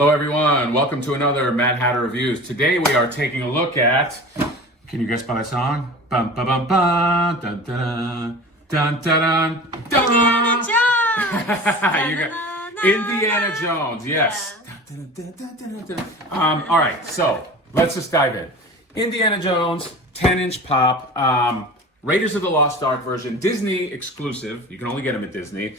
Hello everyone, welcome to another Mad Hatter Reviews. Today we are taking a look at, can you guess by that song? Bum ba bum ba dun dun dun dun dun dun. Indiana Jones! You got Indiana Jones, yes. All right, so let's just dive in. Indiana Jones, 10-inch pop, Raiders of the Lost Ark version, Disney exclusive. You can only get them at Disney.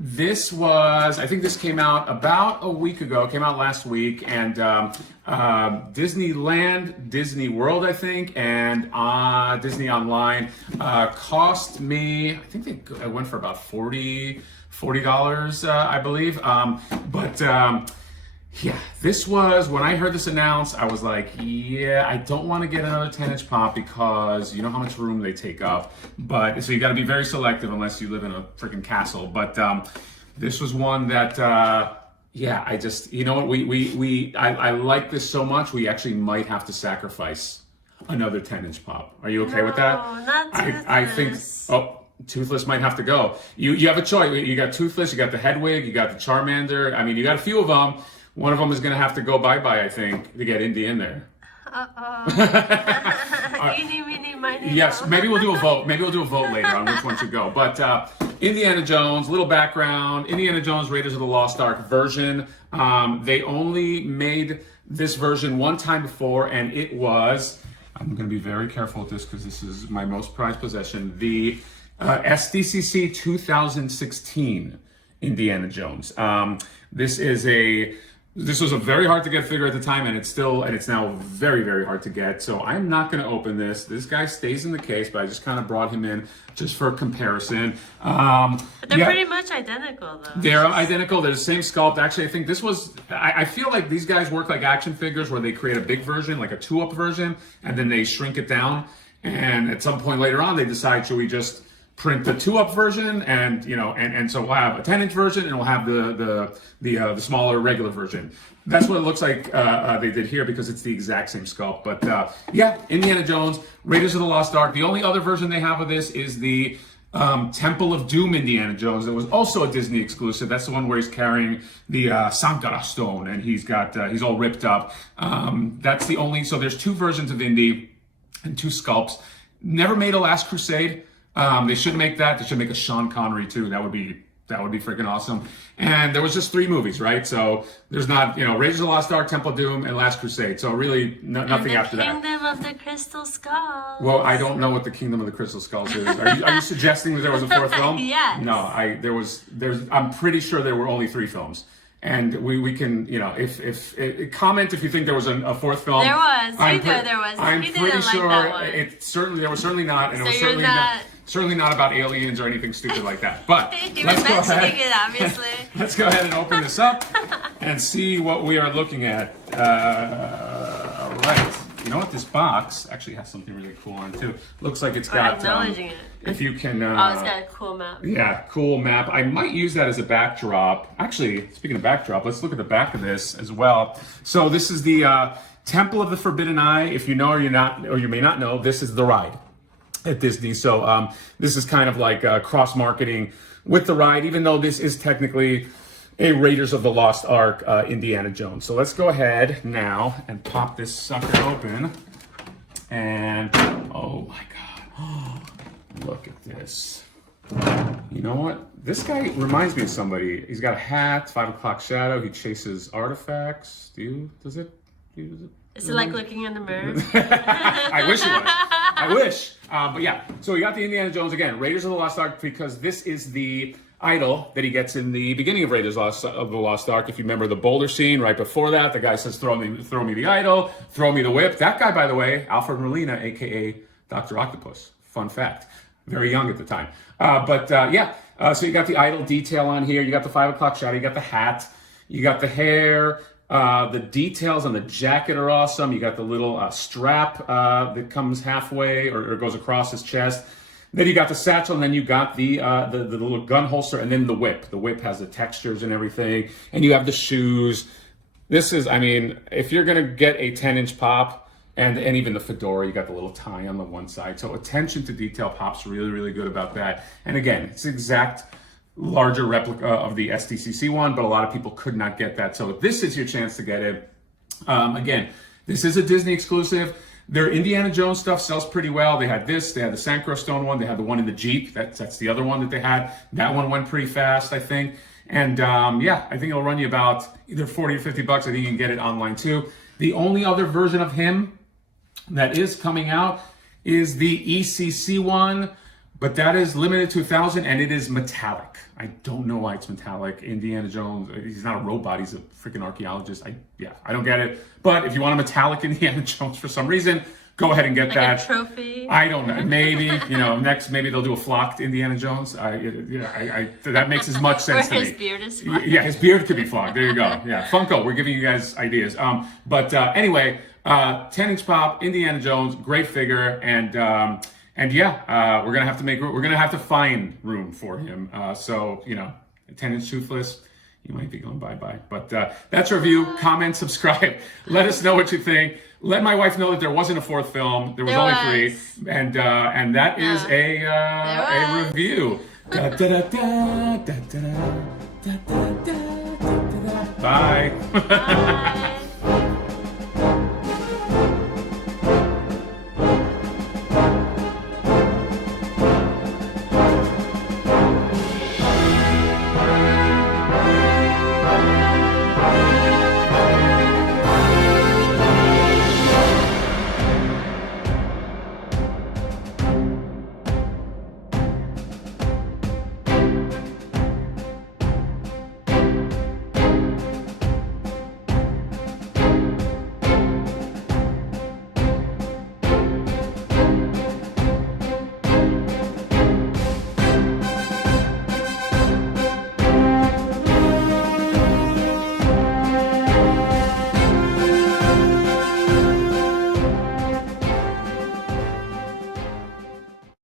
This was, I think this came out about a week ago, came out last week, and Disneyland, Disney World, I think, and Disney Online cost me, I think they went for about $40, I believe. Yeah, this was, when I heard this announced, I was like, yeah, I don't want to get another 10-inch pop because you know how much room they take up. But, so you got to be very selective unless you live in a freaking castle. But this was one that, yeah, I just, you know what, I like this so much, we actually might have to sacrifice another 10-inch pop. Are you okay with that? No, not Toothless. I think, oh, Toothless might have to go. You have a choice. You got Toothless, you got the Hedwig, you got the Charmander. I mean, you got a few of them. One of them is going to have to go bye-bye, I think, to get Indy in there. Eeny, meeny, miny, Yes, moe. maybe we'll do a vote. Maybe we'll do a vote later on which one should go. But Indiana Jones, little background. Indiana Jones, Raiders of the Lost Ark version. They only made this version one time before, and it was, I'm going to be very careful with this because this is my most prized possession, the SDCC 2016 Indiana Jones. This was a very hard to get figure at the time, and it's now very, very hard to get. So I'm not going to open this. This guy stays in the case, but I just kind of brought him in just for comparison. But they're pretty much identical, though. They're identical. They're the same sculpt. Actually, I think this was, I feel like these guys work like action figures where they create a big version, like a 2-up version, and then they shrink it down. And at some point later on, they decide, should we just print the 2-up version, and and so we'll have a 10-inch version, and we'll have the smaller regular version. That's what it looks like they did here because it's the exact same sculpt. But yeah, Indiana Jones, Raiders of the Lost Ark. The only other version they have of this is the Temple of Doom Indiana Jones. That was also a Disney exclusive. That's the one where he's carrying the Sankara stone, and he's all ripped up. That's the only. So there's 2 versions of Indy and 2 sculpts. Never made a Last Crusade. They should make that. They should make a Sean Connery too. That would be freaking awesome. And there was just 3 movies, right? So there's not, Raiders of the Lost Ark, Temple of Doom, and Last Crusade. So really nothing after that. Kingdom of the Crystal Skulls. Well, I don't know what the Kingdom of the Crystal Skulls is. Are you suggesting that there was a 4th film? Yes. No, I'm pretty sure there were only 3 films. And we can, if comment if you think there was a 4th film. There was. There was. I'm He pretty didn't like sure that one. there was certainly not, and So it was you're certainly not about aliens or anything stupid like that. But You let's were go mentioning ahead. it, obviously. Let's go ahead and open this up and see what we are looking at. All right. You know what? This box actually has something really cool on it too. Looks like it's got. Acknowledging it. If you can. Oh, it's got a cool map. Yeah, cool map. I might use that as a backdrop. Actually, speaking of backdrop, let's look at the back of this as well. So this is the Temple of the Forbidden Eye. If you know or you may not know, this is the ride at Disney. So this is kind of like cross-marketing with the ride, even though this is technically a Raiders of the Lost Ark Indiana Jones. So let's go ahead now and pop this sucker open. And, oh my God. Look at this. You know what? This guy reminds me of somebody. He's got a hat, 5 o'clock shadow. He chases artifacts. Does it? Is it like looking in the mirror? I wish it was. I wish. But yeah, so we got the Indiana Jones again, Raiders of the Lost Ark, because this is the idol that he gets in the beginning of Raiders of the Lost Ark. If you remember the boulder scene right before that, the guy says, throw me the idol, throw me the whip. That guy, by the way, Alfred Molina, a.k.a. Dr. Octopus. Fun fact. Very young at the time. So you got the idol detail on here. You got the 5 o'clock shadow. You got the hat. You got the hair. The details on the jacket are awesome. You got the little strap that comes halfway or goes across his chest. Then you got the satchel, and then you got the little gun holster, and then the whip. The whip has the textures and everything, and you have the shoes. This is, I mean, if you're gonna get a 10-inch pop, and even the fedora, you got the little tie on the one side. So attention to detail pop's really, really good about that. And again, it's exact larger replica of the SDCC one, but a lot of people could not get that. So this is your chance to get it. Again, this is a Disney exclusive. Their Indiana Jones stuff sells pretty well. They had this, they had the Sancro one, they had the one in the Jeep. That's the other one that they had. That one went pretty fast, I think. And yeah, I think it'll run you about either 40 or 50 bucks. I think you can get it online too. The only other version of him that is coming out is the ECC one, but that is limited to 1,000 and it is metallic. I don't know why it's metallic. Indiana Jones, he's not a robot, he's a freaking archaeologist. I don't get it. But if you want a metallic Indiana Jones for some reason, go ahead and get that. A trophy. I don't know. Maybe, next maybe they'll do a flocked Indiana Jones. That makes as much sense to me. Or his beard is flocked. Yeah, his beard could be flocked. There you go. Yeah, Funko, we're giving you guys ideas. Anyway, 10-inch pop, Indiana Jones, great figure, and yeah, we're gonna have to make room. We're gonna have to find room for him. So 10-inch toothless. You might be going bye-bye. But that's our review. Comment, subscribe. Let us know what you think. Let my wife know that there wasn't a fourth film. There was only 3. And that is a review. Bye. Bye.